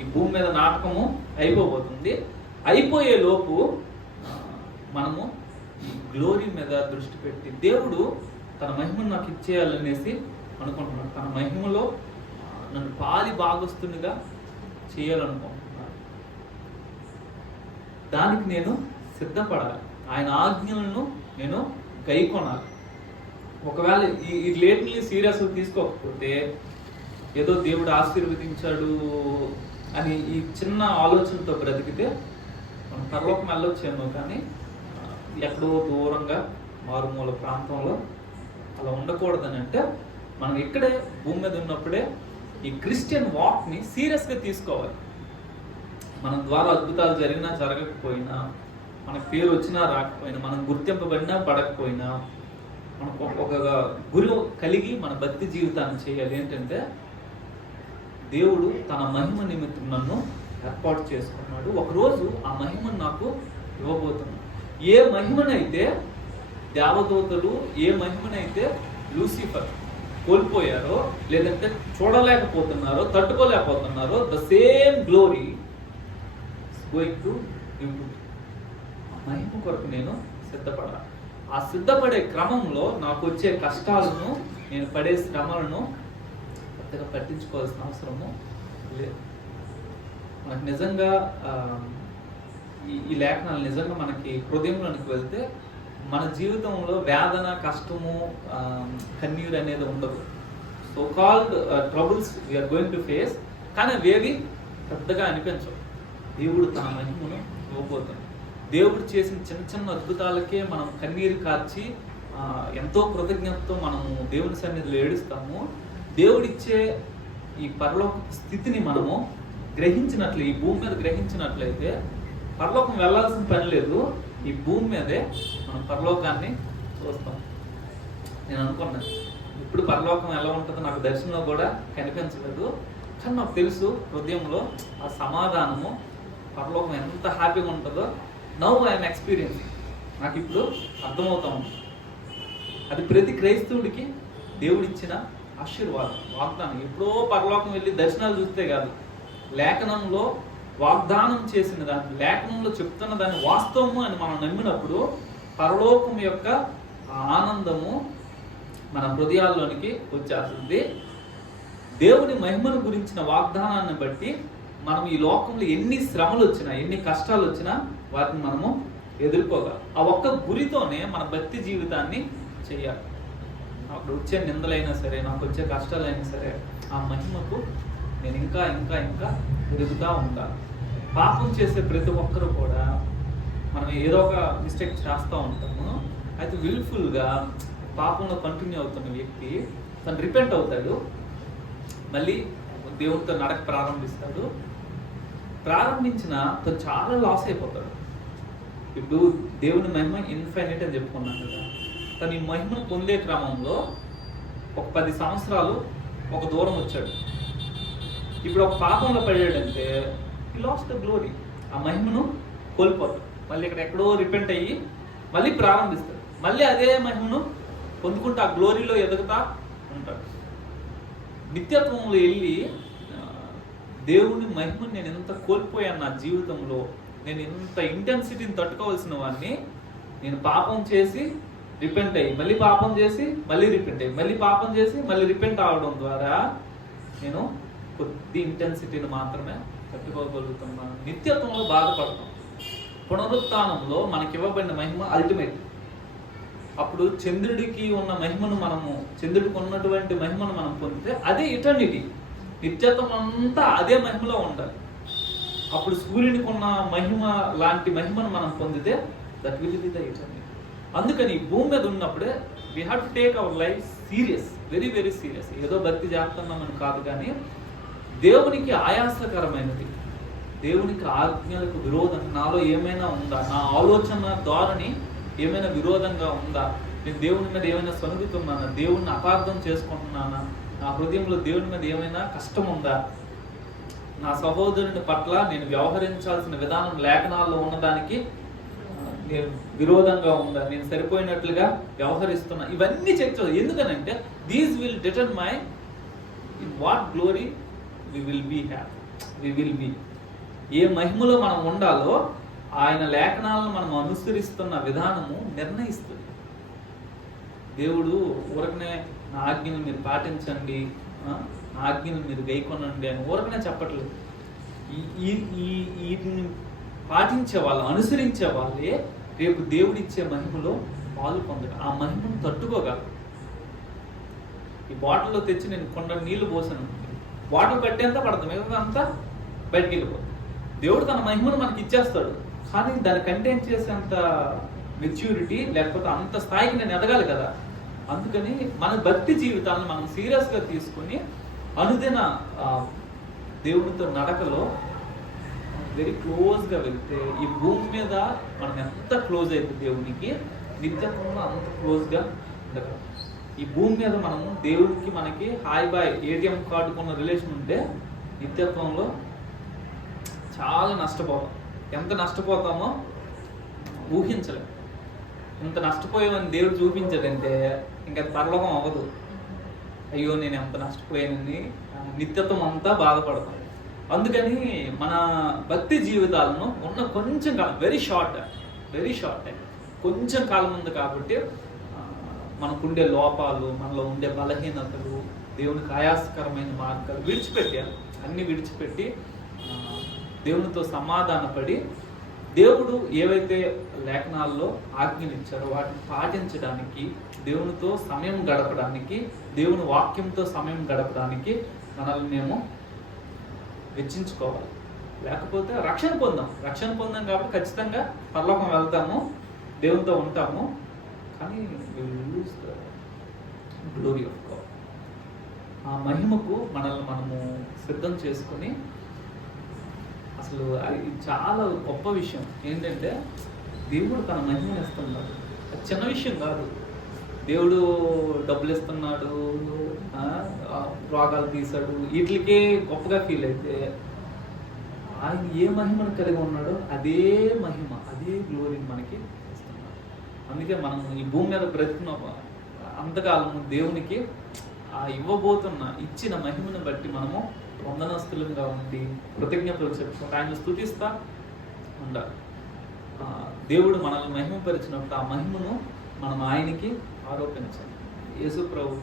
ఈ భూమి మీద నాటకము అయిపోబోతుంది. అయిపోయే లోపు మనము ఈ గ్లోరీ మీద దృష్టి పెట్టి దేవుడు తన మహిమను నాకు ఇచ్చేయాలనేసి అనుకుంటున్నాడు. తన మహిమలో నన్ను పాలి భాగస్తునిగా చేయాలనుకుంటున్నాను. దానికి నేను సిద్ధపడాలి. ఆయన ఆజ్ఞలను నేను గైకొనాలి. ఒకవేళ ఈ లేట్ని సీరియస్ తీసుకోకపోతే ఏదో దేవుడు ఆశీర్వదించాడు అని ఈ చిన్న ఆలోచనతో బ్రతికితే మనం పరలోకం వెళ్ళొచ్చేమో, కానీ ఎక్కడో దూరంగా మారుమూల ప్రాంతంలో అలా ఉండకూడదని. అంటే మనం ఇక్కడే భూమి మీద ఉన్నప్పుడే ఈ క్రిస్టియన్ వాక్ని సీరియస్గా తీసుకోవాలి. మన ద్వారా అద్భుతాలు జరిగినా జరగకపోయినా, మన పేరు వచ్చినా రాకపోయినా, మనం గుర్తింపబడినా పడకపోయినా, మనకు ఒక గురి కలిగి మన భక్తి జీవితాన్ని చేయాలి. ఏంటంటే దేవుడు తన మహిమ నిమిత్తం నన్ను ఏర్పాటు చేసుకున్నాడు. ఒకరోజు ఆ మహిమను నాకు ఇవ్వబోతున్నాడు. ఏ మహిమనైతే దేవదూతలు, ఏ మహిమనైతే లూసిఫర్ కోల్పోయారో, లేదంటే చూడలేకపోతున్నారో, తట్టుకోలేకపోతున్నారో, the same glory going to give to me. మహిమ కొరకు నేను సిద్ధపడాలి. ఆ సిద్ధపడే క్రమంలో నాకు వచ్చే కష్టాలను, నేను పడే శ్రమలను పెద్దగా పట్టించుకోవాల్సిన అవసరము లేదు. మనకు నిజంగా ఈ లేఖనాలు నిజంగా మనకి హృదయంలోనికి వెళ్తే మన జీవితంలో వేదన, కష్టము, కన్నీరు అనేది ఉండదు. So called troubles we're going to face, కానీ అవేవి పెద్దగా అనిపించవు. దేవుడు తన మహిమను ఇవ్వబోతుంది. దేవుడు చేసిన చిన్న చిన్న అద్భుతాలకే మనం కన్నీరు కార్చి ఎంతో కృతజ్ఞతతో మనము దేవుని సన్నిధిలో ఏడుస్తాము. దేవుడిచ్చే ఈ పరలోక స్థితిని మనము గ్రహించినట్లు, ఈ భూమి మీద గ్రహించినట్లయితే పరలోకం వెళ్ళాల్సిన పని లేదు. ఈ భూమి మీదే మనం పరలోకాన్ని చూస్తాం. నేను అనుకున్నాను ఇప్పుడు పరలోకం ఎలా ఉంటుందో నాకు దర్శనంలో కూడా కనిపించలేదు, కానీ నాకు తెలుసు హృదయంలో ఆ సమాధానము, పరలోకం ఎంత హ్యాపీగా ఉంటుందో నౌ ఐఎమ్ ఎక్స్పీరియన్స్. నాకు ఇప్పుడు అర్థమవుతా ఉంది. అది ప్రతి క్రైస్తవుడికి దేవుడిచ్చిన ఆశీర్వాదం, వాగ్దానం. ఎప్పుడో పరలోకం వెళ్ళి దర్శనాలు చూస్తే కాదు, లేఖనంలో వాగ్దానం చేసిన దాన్ని, లేఖనంలో చెప్తున్న దాన్ని వాస్తవము అని మనం నమ్మినప్పుడు పరలోకం యొక్క ఆనందము మన హృదయాల్లోనికి వచ్చేస్తుంది. దేవుని మహిమను గురించిన వాగ్దానాన్ని బట్టి మనం ఈ లోకంలో ఎన్ని శ్రమలు వచ్చినా, ఎన్ని కష్టాలు వచ్చినా వాటిని మనము ఎదుర్కోగలం. ఆ ఒక్క గురితోనే మన భక్తి జీవితాన్ని చేయాలి. నాకు వచ్చే నిందలైనా సరే, నాకు వచ్చే కష్టాలైనా సరే, ఆ మహిమకు నేను ఇంకా ఇంకా ఇంకా ఎదుగుతూ ఉండాలి. పాపం చేసే ప్రతి ఒక్కరు కూడా మనం ఏదో ఒక మిస్టేక్ చేస్తూ ఉంటాము. అయితే విల్ఫుల్గా పాపంలో కంటిన్యూ అవుతున్న వ్యక్తి తను రిపెంట్ అవుతాడు, మళ్ళీ దేవునితో నడక ప్రారంభిస్తాడు. ప్రారంభించిన తను చాలా లాస్ అయిపోతాడు. ఇప్పుడు దేవుని మహిమ ఇన్ఫైనైట్ అని చెప్పుకున్నాను కదా, తను ఈ మహిమను పొందే క్రమంలో ఒక 10 సంవత్సరాలు ఒక దూరం వచ్చాడు. ఇప్పుడు ఒక పాపంలో పడాడంటే ఈ లాస్ట్ ద గ్లోరీ, ఆ మహిమను కోల్పోతాడు. మళ్ళీ ఇక్కడ ఎక్కడో రిపెంట్ అయ్యి మళ్ళీ ప్రారంభిస్తాడు, మళ్ళీ అదే మహిమను పొందుకుంటూ ఆ గ్లోరీలో ఎదుగుతా ఉంటాడు. నిత్యత్వంలో వెళ్ళి దేవుని మహిమను నేను ఎంత కోల్పోయాను నా జీవితంలో, నేను ఇంత ఇంటెన్సిటీని తట్టుకోవాల్సిన వాడిని, నేను పాపం చేసి రిపెంట్ అయ్యి మళ్ళీ పాపం చేసి మళ్ళీ రిపెంట్ అయ్యి మళ్ళీ పాపం చేసి మళ్ళీ రిపెంట్ అవడం ద్వారా నేను కొద్ది ఇంటెన్సిటీని మాత్రమే తట్టుకోగలుగుతున్నాను. నిత్యత్వంలో బాధపడతాం. పునరుత్థానంలో మనకి ఇవ్వబడిన మహిమ అల్టిమేట్. అప్పుడు చంద్రుడికి ఉన్న మహిమను మనము, చంద్రుడికి ఉన్నటువంటి మహిమను మనం పొందితే అదే ఇటర్నిటీ. నిత్యత్వం అంతా అదే మహిమలో ఉండాలి. అప్పుడు సూర్యునికి ఉన్న మహిమ లాంటి మహిమను మనం పొందితే that will be the eternity. అందుకని భూమి మీద ఉన్నప్పుడే we have to take our life serious, very very serious. ఏదో భక్తి చేస్తున్నామని కాదు, కానీ దేవునికి ఆయాసకరమైనది, దేవునికి ఆజ్ఞలకు విరోధంగా నాలో ఏమైనా ఉందా, నా ఆలోచన ధోరణి ఏమైనా విరోధంగా ఉందా, నేను దేవుని మీద ఏమైనా సనుగుతున్నానా, దేవుణ్ణి అపార్థం చేసుకుంటున్నానా, నా హృదయంలో దేవుని మీద ఏమైనా కష్టం ఉందా, నా సహోదరుని పట్ల నేను వ్యవహరించాల్సిన విధానం లేఖనాల్లో ఉన్నదానికి నేను విరోధంగా ఉందా, నేను సరిపోయినట్లుగా వ్యవహరిస్తున్నా, ఇవన్నీ చెక్ చేయాలి. ఎందుకనంటే these will determine in what glory we will be happy, we will be. ఏ మహిమలో మనం ఉండాలో ఆయన లేఖనాలను మనం అనుసరిస్తున్న విధానము నిర్ణయిస్తుంది. దేవుడు ఊరకనే నా ఆజ్ఞలు మీరు పాటించండి, నా ఆజ్ఞలు మీరు గైకొనండి అని ఊరకనే చెప్పట్లేదు. వీటిని పాటించే వాళ్ళు, అనుసరించే వాళ్ళే రేపు దేవుడిచ్చే మహిమలో పాలు పొందడం, ఆ మహిమను తట్టుకోగలరు. ఈ బాటిల్లో తెచ్చి నేను కొండ నీళ్లు పోసాను, బాటిల్ కట్టేంత పడతాం, మిగతా అంతా బయటికి వెళ్ళిపోతుంది. దేవుడు తన మహిమను మనకి ఇచ్చేస్తాడు, కానీ దాన్ని కంటైన్ చేసేంత మెచ్యూరిటీ లేకపోతే అంత స్థాయికి నేను ఎదగాలి కదా. అందుకని మన భక్తి జీవితాలను మనం సీరియస్గా తీసుకుని అనుదిన దేవునితో నడకలో వెరీ క్లోజ్గా వెళ్తే ఈ భూమి మీద మనం ఎంత క్లోజ్ అయితే దేవునికి, నిత్యత్వంలో అంత క్లోజ్గా ఉండగలం. ఈ భూమి మీద మనము దేవుడికి మనకి హాయ్ బాయ్ ఏటీఎం కార్డుకున్న రిలేషన్ ఉంటే నిత్యత్వంలో చాలా నష్టపోతాం. ఎంత నష్టపోతామో ఊహించలేం. ఇంత నష్టపోయామని దేవుడు చూపించాడంటే ఇంకా పరలోకం అవ్వదు. అయ్యో నేను ఎంత నష్టపోయానని నిత్యత్వం అంతా బాధపడతాం. అందుకని మన భక్తి జీవితాలను ఉన్న కొంచెం కాలం, వెరీ షార్ట్ కొంచెం కాలం ఉంది కాబట్టి మనకుండే లోపాలు, మనలో ఉండే బలహీనతలు, దేవునికి ఆయాసకరమైన మార్గాలు విడిచిపెట్టాలి. అన్ని విడిచిపెట్టి దేవునితో సమాధానపడి దేవుడు ఏవైతే లేఖనాల్లో ఆజ్ఞలు ఇచ్చారో వాటిని పాటించడానికి, దేవునితో సమయం గడపడానికి, దేవుని వాక్యంతో సమయం గడపడానికి మనల్ని మేము వెచ్చించుకోవాలి. లేకపోతే రక్షణ పొందాం కాబట్టి ఖచ్చితంగా పరలోకం వెళ్తాము, దేవునితో ఉంటాము, కానీ గ్లోరీ ఆఫ్ గాడ్. ఆ మహిమకు మనల్ని మనము సిద్ధం చేసుకొని, అసలు అది చాలా గొప్ప విషయం ఏంటంటే దేవుడు తన మహిమను ఇస్తున్నాడు. అది చిన్న విషయం కాదు. దేవుడు డబ్బులు ఇస్తున్నాడు, రోగాలు తీశాడు, వీటికే గొప్పగా ఫీల్ అయితే ఆయన ఏ మహిమను కలిగి ఉన్నాడో అదే మహిమ, అదే గ్లోరీని మనకి ఇస్తున్నాడు. అందుకే మనం ఈ భూమి మీద బ్రతుకున్న అంతకాలము దేవునికి ఇచ్చిన మహిమను బట్టి మనము వందనస్తులుగా ఉండి కృతజ్ఞతలు చెప్పుకుంటూ ఆయన స్తుతిస్తా ఉండాలి. దేవుడు మనల్ని మహిమపరిచినప్పుడు ఆ మహిమను మనం ఆయనకి ఆరోపించాలి. యేసు ప్రభు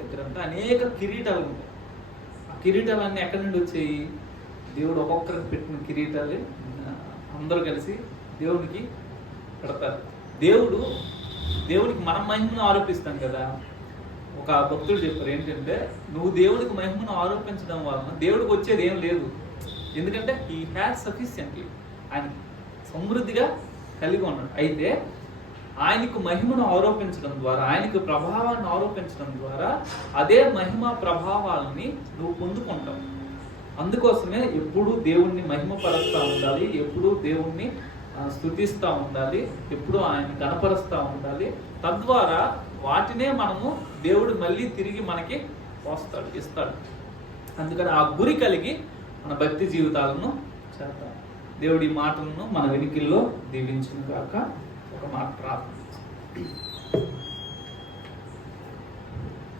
దగ్గరంతా అనేక కిరీటాలు ఉంటాయి. ఆ కిరీటాలన్నీ ఎక్కడి నుండి వచ్చాయి? దేవుడు ఒక్కొక్కరికి పెట్టిన కిరీటాలు అందరూ కలిసి దేవునికి పెడతారు. దేవునికి మనం మహిమను ఆరోపిస్తాం కదా. ఒక భక్తుడు చెప్పారు ఏంటంటే, నువ్వు దేవుడికి మహిమను ఆరోపించడం వలన దేవుడికి వచ్చేది ఏం లేదు. ఎందుకంటే హీ హ్యాస్ సఫిషియెంట్లీ, ఆయన సమృద్ధిగా కలిగి ఉన్నాడు. అయితే ఆయనకు మహిమను ఆరోపించడం ద్వారా, ఆయనకు ప్రభావాన్ని ఆరోపించడం ద్వారా అదే మహిమ ప్రభావాలని నువ్వు పొందుకుంటావు. అందుకోసమే ఎప్పుడూ దేవుణ్ణి మహిమపరుస్తూ ఉండాలి, ఎప్పుడూ దేవుణ్ణి స్తుతిస్తూ ఉండాలి, ఎప్పుడూ ఆయన గణపరుస్తూ ఉండాలి. తద్వారా వాటినే మనము దేవుడు మళ్ళీ తిరిగి మనకి ఇస్తాడు. అందుకని ఆ గురి కలిగి మన భక్తి జీవితాలను చేద్దాం. దేవుడి మాటలను మన వెనుకల్లో దీవించిన కాక ఒక మాట ప్రార్థన.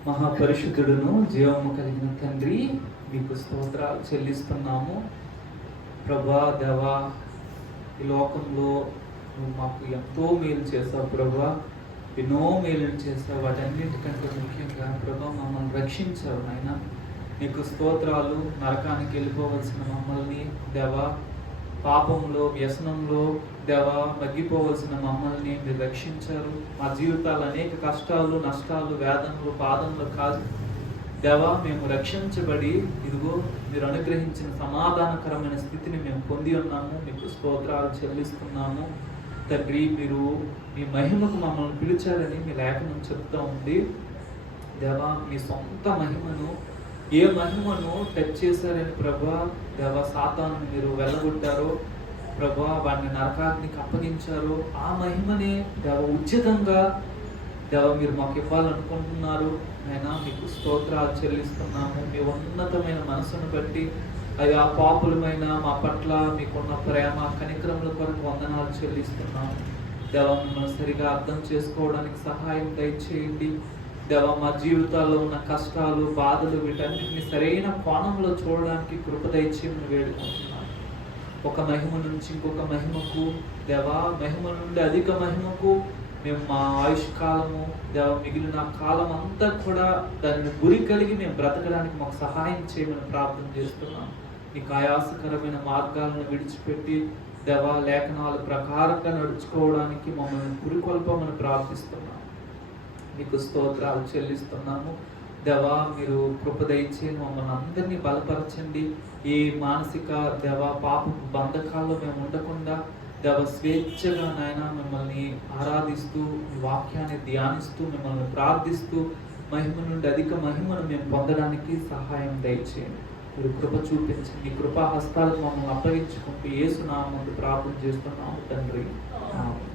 మహాపరిశుద్ధుడును జీవము కలిగిన తండ్రి, మీకు స్తోత్రాలు చెల్లిస్తున్నాము. ప్రభా దేవా, ఈ లోకంలో నువ్వు మాకు ఎంతో మేలు చేసావు ప్రభా, ఎన్నో మేలు చేసావు. వాటన్నిటికంటే ముఖ్యంగా ప్రభా మమ్మల్ని రక్షించావు నాయన. నీకు స్తోత్రాలు. నరకానికి వెళ్ళిపోవలసిన మమ్మల్ని దేవా, పాపంలో వ్యసనంలో దేవా మగ్గిపోవలసిన మమ్మల్ని మీరు రక్షించారు. మా జీవితాలు అనేక కష్టాలు, నష్టాలు, వేదనలు, బాధనలు కాదు దేవా, మేము రక్షించబడి ఇదిగో మీరు అనుగ్రహించిన సమాధానకరమైన స్థితిని మేము పొంది ఉన్నాము. మీకు స్తోత్రాలు చెల్లిస్తున్నాము తండ్రి. మీరు మీ మహిమకు మమ్మల్ని పిలిచారని మీ లేఖనం చెప్తా ఉంది దేవా. మీ సొంత మహిమను, ఏ మహిమను టచ్ చేశారని ప్రభా దేవా సాతాను మీరు వెళ్ళగొట్టారో ప్రభా, వాడిని నరకాగ్నికి అప్పగించారు. ఆ మహిమనే దేవ ఉచితంగా దేవ మీరు మాకు ఇవ్వాలనుకుంటున్నారు. అయినా మీకు స్తోత్రాలు చెల్లిస్తున్నాము. మీ ఉన్నతమైన మనసును బట్టి అయ్యా పాపులమైన మా పట్ల మీకున్న ప్రేమ కనికరముల కొరకు వందనాలు చెల్లిస్తున్నాము దేవ. మిమ్మల్ని సరిగా అర్థం చేసుకోవడానికి సహాయం దయచేయండి దేవ. మా జీవితాల్లో ఉన్న కష్టాలు, బాధలు వీటన్నిటిని సరైన కోణంలో చూడడానికి కృప దయచేయమని వేడుకుంటున్నాను ఒక మహిమ నుంచి ఇంకొక మహిమకు దేవా, మహిమ నుండి అధిక మహిమకు మేము మా ఆయుష్ కాలము దేవా, మిగిలిన కాలం అంతా కూడా దానిని గురి కలిగి మేము బ్రతకడానికి మాకు సహాయం చేయమని ప్రార్థన చేస్తున్నాం. నీకు ఆయాసకరమైన మార్గాలను విడిచిపెట్టి దేవా, లేఖనాల ప్రకారంగా నడుచుకోవడానికి మమ్మల్ని పురికొల్పమని ప్రార్థిస్తున్నాం. నీకు స్తోత్రాలు చెల్లిస్తున్నాము దేవా. మీరు కృప దయచేయండి, మమ్మల్ని అందరినీ బలపరచండి. ఈ మానసిక దేవా పాప బంధకాల్లో మేము ఉండకుండా దేవ స్వేచ్ఛగా నాయన మిమ్మల్ని ఆరాధిస్తూ, వాక్యాన్ని ధ్యానిస్తూ, మిమ్మల్ని ప్రార్థిస్తూ మహిమ నుండి అధిక మహిమను మేము పొందడానికి సహాయం దయచేయండి. మీరు కృప చూపించండి. మీ కృపా హస్తాలకు మమ్మల్ని అప్పగించుకుంటూ యేసు నామమున ప్రార్థన చేస్తున్నాము తండ్రి. ఆమేన్.